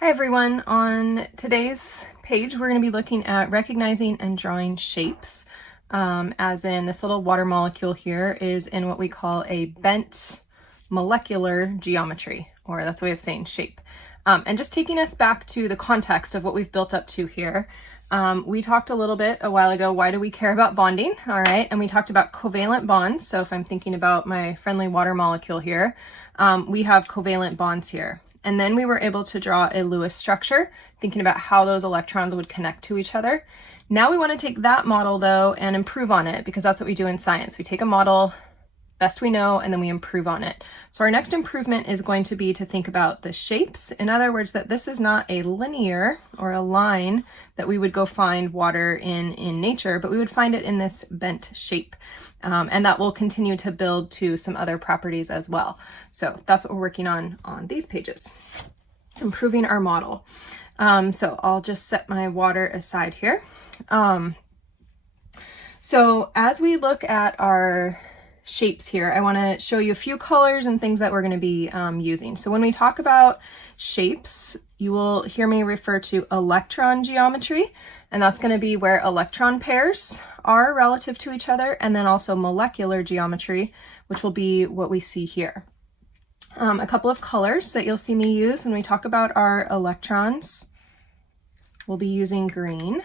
Hi everyone, on today's page we're going to be looking at recognizing and drawing shapes, as in this little water molecule here is in what we call a bent molecular geometry, or that's a way of saying shape. And just taking us back to the context of what we've built up to here, we talked a little bit a while ago, why do we care about bonding, all right, and we talked about covalent bonds. So if I'm thinking about my friendly water molecule here, we have covalent bonds here. And then we were able to draw a Lewis structure, thinking about how those electrons would connect to each other. Now we want to take that model though and improve on it, because that's what we do in science. We take a model, best we know, and then we improve on it. So our next improvement is going to be to think about the shapes. In other words, that this is not a linear or a line that we would go find water in nature, but we would find it in this bent shape. And that will continue to build to some other properties as well. So that's what we're working on these pages, improving our model. So I'll just set my water aside here. So as we look at our shapes here, I want to show you a few colors and things that we're going to be using. So when we talk about shapes, you will hear me refer to electron geometry, and that's going to be where electron pairs are relative to each other, and then also molecular geometry, which will be what we see here. A couple of colors that you'll see me use when we talk about our electrons, we'll be using green.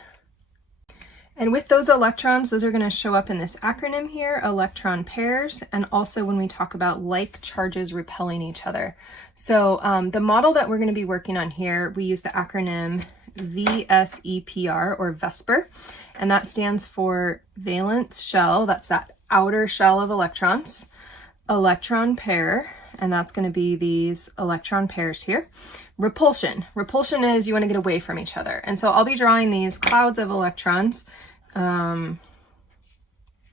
And with those electrons, those are going to show up in this acronym here, electron pairs, and also when we talk about like charges repelling each other. So the model that we're going to be working on here, we use the acronym VSEPR, or VSEPR, and that stands for valence shell, that's that outer shell of electrons, electron pair, and that's going to be these electron pairs here. Repulsion. Repulsion is you want to get away from each other. And so I'll be drawing these clouds of electrons,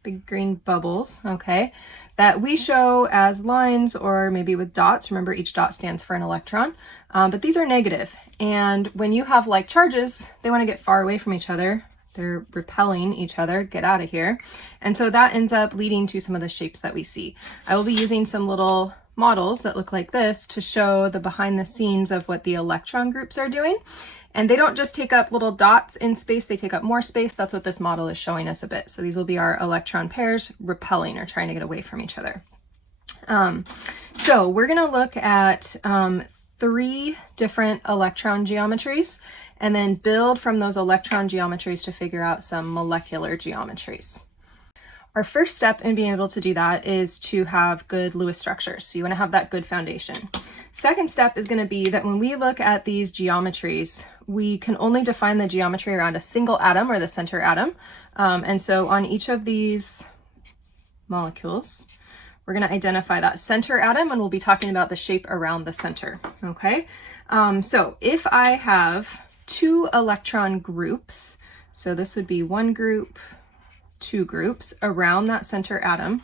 big green bubbles, okay, that we show as lines or maybe with dots. Remember, each dot stands for an electron, but these are negative. And when you have like charges, they want to get far away from each other. They're repelling each other, get out of here. And so that ends up leading to some of the shapes that we see. I will be using some little models that look like this to show the behind the scenes of what the electron groups are doing. And they don't just take up little dots in space, they take up more space. That's what this model is showing us a bit. So these will be our electron pairs repelling or trying to get away from each other. So we're going to look at 3 different electron geometries and then build from those electron geometries to figure out some molecular geometries. Our first step in being able to do that is to have good Lewis structures. So you want to have that good foundation. Second step is going to be that when we look at these geometries, we can only define the geometry around a single atom or the center atom. And so on each of these molecules, we're going to identify that center atom, and we'll be talking about the shape around the center. Okay. So if I have 2 electron groups, so this would be one group, 2 groups around that center atom,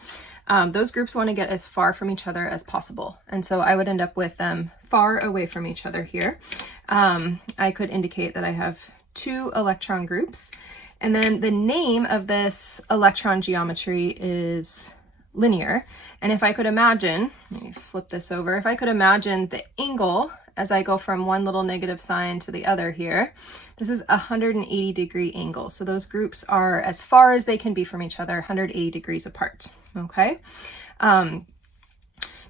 those groups want to get as far from each other as possible. And so I would end up with them far away from each other here. I could indicate that I have 2 electron groups. And then the name of this electron geometry is linear. And if I could imagine, let me flip this over, if I could imagine the angle as I go from one little negative sign to the other here, this is a 180-degree angle. So those groups are as far as they can be from each other, 180 degrees apart, okay?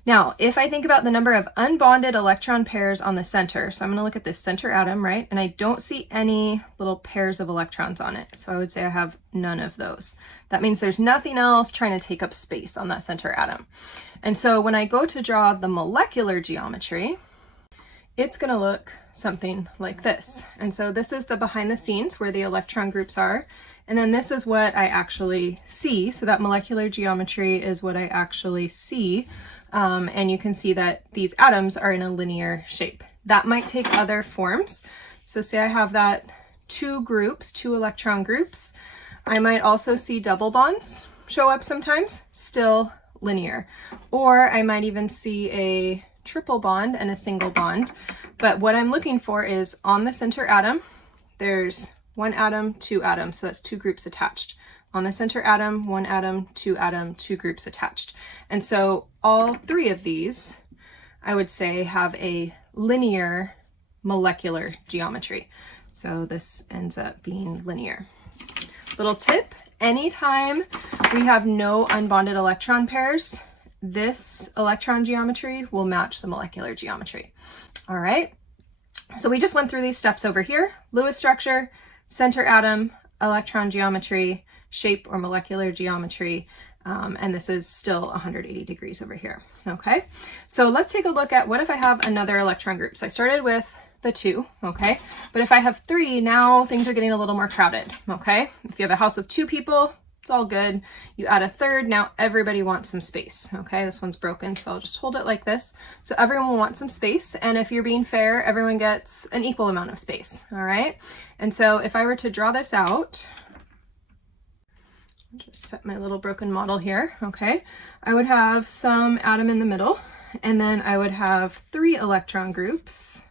Now, if I think about the number of unbonded electron pairs on the center, so I'm going to look at this center atom, right? And I don't see any little pairs of electrons on it. So I would say I have none of those. That means there's nothing else trying to take up space on that center atom. And so when I go to draw the molecular geometry, it's going to look something like this. And so this is the behind the scenes where the electron groups are. And then this is what I actually see. So that molecular geometry is what I actually see. And you can see that these atoms are in a linear shape. That might take other forms. So say I have that 2 groups, 2 electron groups. I might also see double bonds show up sometimes, still linear. Or I might even see a triple bond and a single bond. But what I'm looking for is on the center atom, there's 1 atom, 2 atoms, so that's 2 groups attached. On the center atom, 1 atom, 2 groups attached. And so all 3 of these, I would say, have a linear molecular geometry. So this ends up being linear. Little tip, anytime we have no unbonded electron pairs, this electron geometry will match the molecular geometry. All right, so we just went through these steps over here: Lewis structure, center atom, electron geometry, shape or molecular geometry, and this is still 180 degrees over here. Okay, so let's take a look at what if I have another electron group. So I started with the 2, okay, but if I have 3, now things are getting a little more crowded. Okay, if you have a house with 2 people, it's all good. You add a third, now everybody wants some space. Okay, this one's broken, so I'll just hold it like this. So everyone wants some space, and if you're being fair, everyone gets an equal amount of space. All right, and so if I were to draw this out, I'll just set my little broken model here. Okay, I would have some atom in the middle, and then I would have 3 electron groups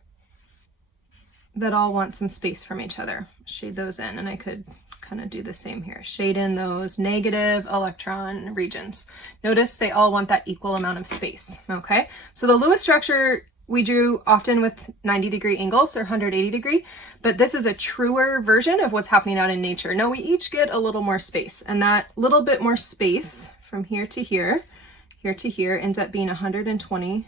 that all want some space from each other. Shade those in, and I could kind of do the same here. Shade in those negative electron regions. Notice they all want that equal amount of space. Okay, so the Lewis structure we drew often with 90-degree angles or 180 degree, but this is a truer version of what's happening out in nature. Now we each get a little more space, and that little bit more space from here to here to here ends up being 120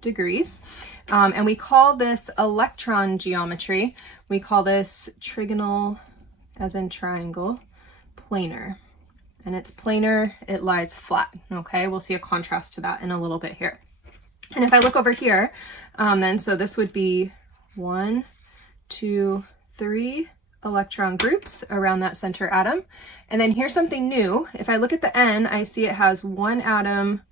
degrees. And we call this electron geometry. We call this trigonal, as in triangle, planar. And it's planar, it lies flat. Okay, we'll see a contrast to that in a little bit here. And if I look over here, then so this would be 1, 2, 3 electron groups around that center atom. And then here's something new. If I look at the N, I see it has 1 atom,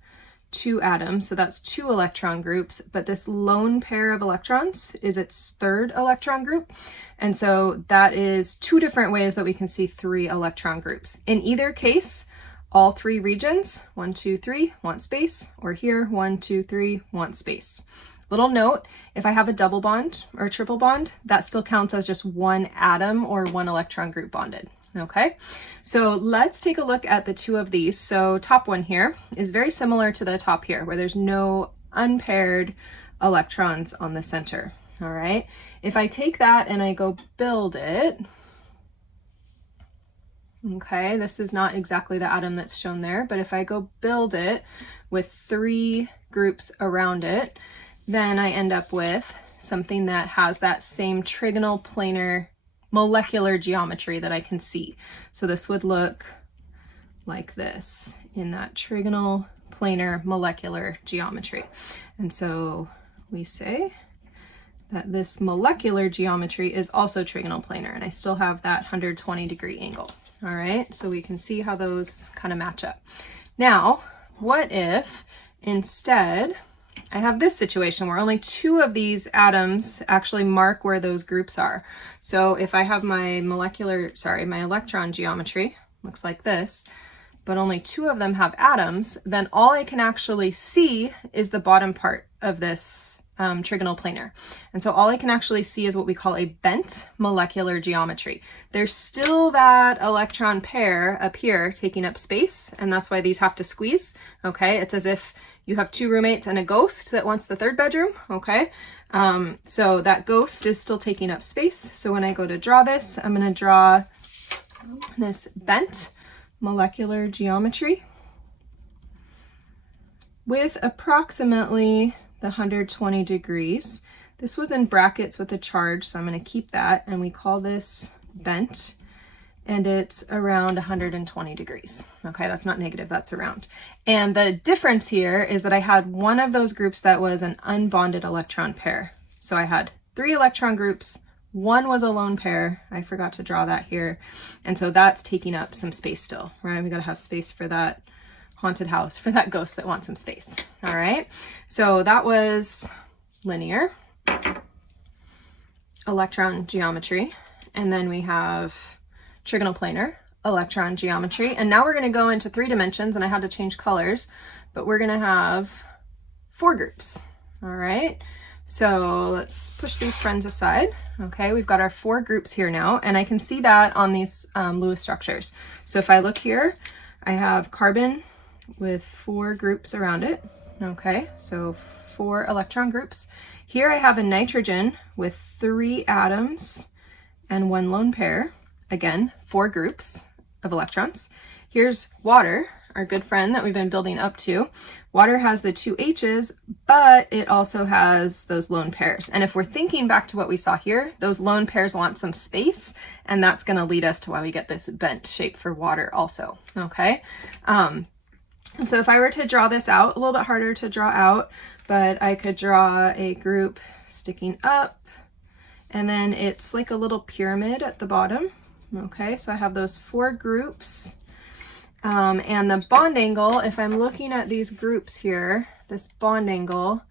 2 atoms, so that's 2 electron groups, but this lone pair of electrons is its 3rd electron group. And so that is 2 different ways that we can see 3 electron groups. In either case, all 3 regions, 1, 2, 3, want space, or here, 1, 2, 3, want space. Little note, if I have a double bond or a triple bond, that still counts as just 1 atom or 1 electron group bonded. Okay, so let's take a look at the 2 of these. So top one here is very similar to the top here, where there's no unpaired electrons on the center. All right, if I take that and I go build it, okay, this is not exactly the atom that's shown there, but if I go build it with 3 groups around it, then I end up with something that has that same trigonal planar molecular geometry that I can see. So this would look like this in that trigonal planar molecular geometry. And so we say that this molecular geometry is also trigonal planar, and I still have that 120 degree angle. All right, so we can see how those kind of match up. Now, what if instead I have this situation where only 2 of these atoms actually mark where those groups are? So if I have my my electron geometry, looks like this, but only 2 of them have atoms, then all I can actually see is the bottom part of this trigonal planar. And so all I can actually see is what we call a bent molecular geometry. There's still that electron pair up here taking up space, and that's why these have to squeeze. Okay, it's as if you have 2 roommates and a ghost that wants the 3rd bedroom. Okay, so that ghost is still taking up space. So when I go to draw this, I'm going to draw this bent molecular geometry with approximately the 120 degrees. This was in brackets with a charge, so I'm going to keep that, and we call this bent, and it's around 120 degrees. Okay, that's not negative, that's around. And the difference here is that I had one of those groups that was an unbonded electron pair. So I had 3 electron groups, 1 was a lone pair. I forgot to draw that here. And so that's taking up some space still, right? We got to have space for that haunted house, for that ghost that wants some space. All right, so that was linear electron geometry, and then we have trigonal planar electron geometry, and now we're going to go into 3 dimensions, and I had to change colors, but we're going to have 4 groups. All right, so let's push these friends aside. Okay, we've got our 4 groups here now, and I can see that on these Lewis structures. So if I look here, I have carbon with 4 groups around it. Okay, so 4 electron groups. Here I have a nitrogen with 3 atoms and 1 lone pair. Again, 4 groups of electrons. Here's water, our good friend that we've been building up to. Water has the 2 H's, but it also has those lone pairs. And if we're thinking back to what we saw here, those lone pairs want some space, and that's going to lead us to why we get this bent shape for water also, okay? So if I were to draw this out, a little bit harder to draw out, but I could draw a group sticking up, and then it's like a little pyramid at the bottom, okay? So I have those 4 groups. And the bond angle, if I'm looking at these groups here, this bond angle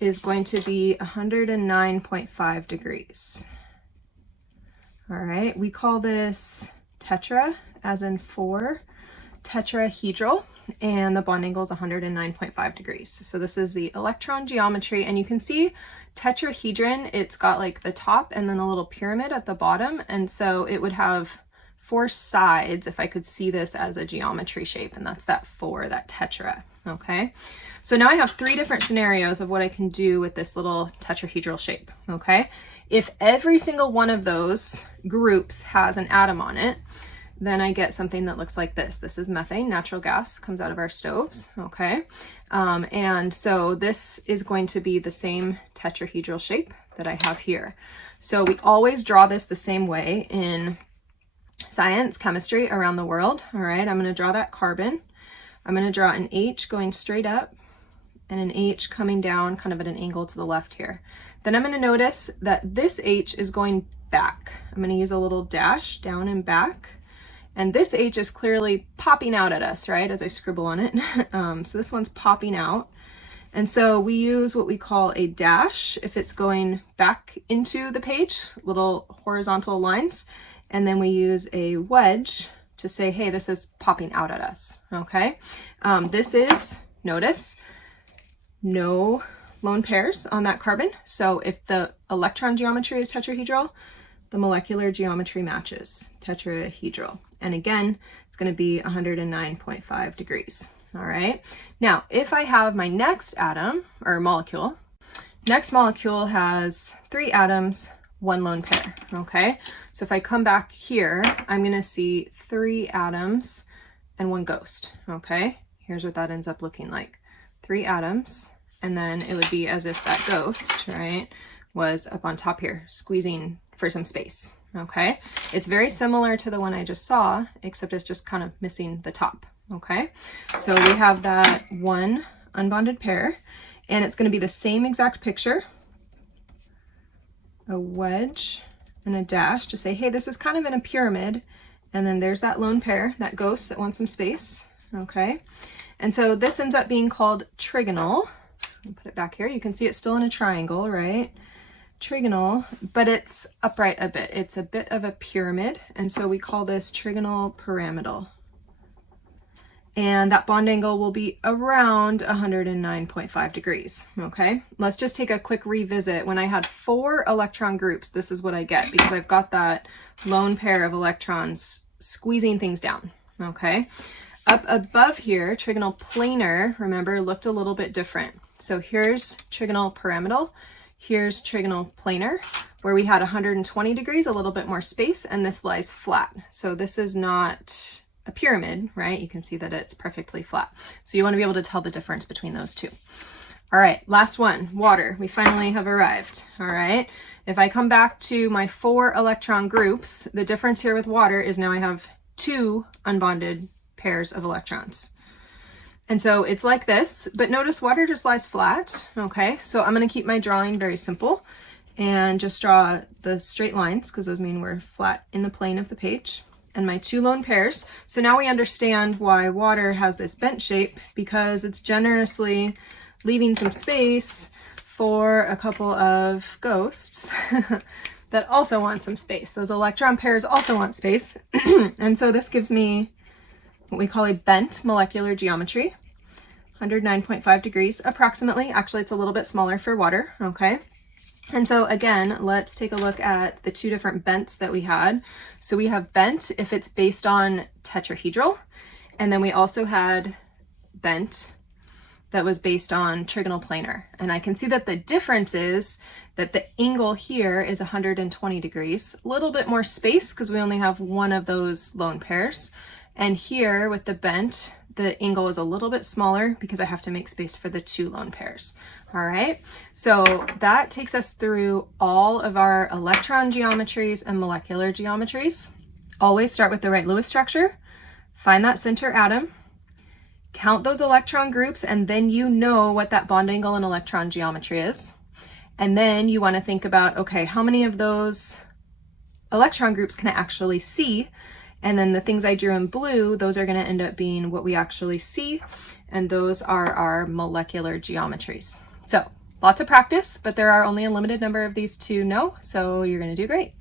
is going to be 109.5 degrees. All right, we call this tetra, as in 4, tetrahedral, and the bond angle is 109.5 degrees. So this is the electron geometry, and you can see tetrahedron, it's got like the top and then a little pyramid at the bottom, and so it would have 4 sides if I could see this as a geometry shape, and that's that 4, that tetra, okay? So now I have 3 different scenarios of what I can do with this little tetrahedral shape, okay? If every single one of those groups has an atom on it, then I get something that looks like this. This is methane, natural gas, comes out of our stoves, okay? And so this is going to be the same tetrahedral shape that I have here. So we always draw this the same way in science, chemistry around the world. All right, I'm going to draw that carbon. I'm going to draw an H going straight up and an H coming down kind of at an angle to the left here. Then I'm going to notice that this H is going back. I'm going to use a little dash down and back. And this H is clearly popping out at us, right, as I scribble on it. So this one's popping out. And so we use what we call a dash if it's going back into the page, little horizontal lines. And then we use a wedge to say, hey, this is popping out at us, okay? This is, notice, no lone pairs on that carbon. So if the electron geometry is tetrahedral, the molecular geometry matches, tetrahedral. And again, it's going to be 109.5 degrees, all right? Now, if I have my next atom, or molecule, next molecule has 3 atoms, 1 lone pair, okay? So if I come back here, I'm going to see 3 atoms and 1 ghost, okay? Here's what that ends up looking like. 3 atoms, and then it would be as if that ghost, right, was up on top here, squeezing for some space, okay? It's very similar to the one I just saw, except it's just kind of missing the top, okay? So we have that 1 unbonded pair, and it's going to be the same exact picture, a wedge and a dash to say, hey, this is kind of in a pyramid, and then there's that lone pair, that ghost that wants some space, okay? And so this ends up being called trigonal. I'll put it back here. You can see it's still in a triangle, right? Trigonal, but it's upright a bit. It's a bit of a pyramid, and so we call this trigonal pyramidal. And that bond angle will be around 109.5 degrees, okay? Let's just take a quick revisit. When I had 4 electron groups, this is what I get, because I've got that lone pair of electrons squeezing things down, okay? Up above here, trigonal planar, remember, looked a little bit different. So here's trigonal pyramidal, here's trigonal planar, where we had 120 degrees, a little bit more space, and this lies flat. So this is not a pyramid, right? You can see that it's perfectly flat. So you want to be able to tell the difference between those two. All right, last one, water. We finally have arrived, all right? If I come back to my 4 electron groups, the difference here with water is now I have 2 unbonded pairs of electrons. And so it's like this, but notice water just lies flat, okay? So I'm gonna keep my drawing very simple and just draw the straight lines, because those mean we're flat in the plane of the page, and my 2 lone pairs. So now we understand why water has this bent shape, because it's generously leaving some space for a couple of ghosts that also want some space. Those electron pairs also want space. And so this gives me what we call a bent molecular geometry, 109.5 degrees approximately. Actually, it's a little bit smaller for water, okay? And so again, let's take a look at the 2 different bents that we had. So we have bent if it's based on tetrahedral, and then we also had bent that was based on trigonal planar. And I can see that the difference is that the angle here is 120 degrees, a little bit more space because we only have one of those lone pairs. And here with the bent, the angle is a little bit smaller because I have to make space for the two lone pairs. All right, so that takes us through all of our electron geometries and molecular geometries. Always start with the right Lewis structure, find that center atom, count those electron groups, and then you know what that bond angle in electron geometry is. And then you want to think about, okay, how many of those electron groups can I actually see? And then the things I drew in blue, those are going to end up being what we actually see, and those are our molecular geometries. So lots of practice, but there are only a limited number of these to know, so you're going to do great.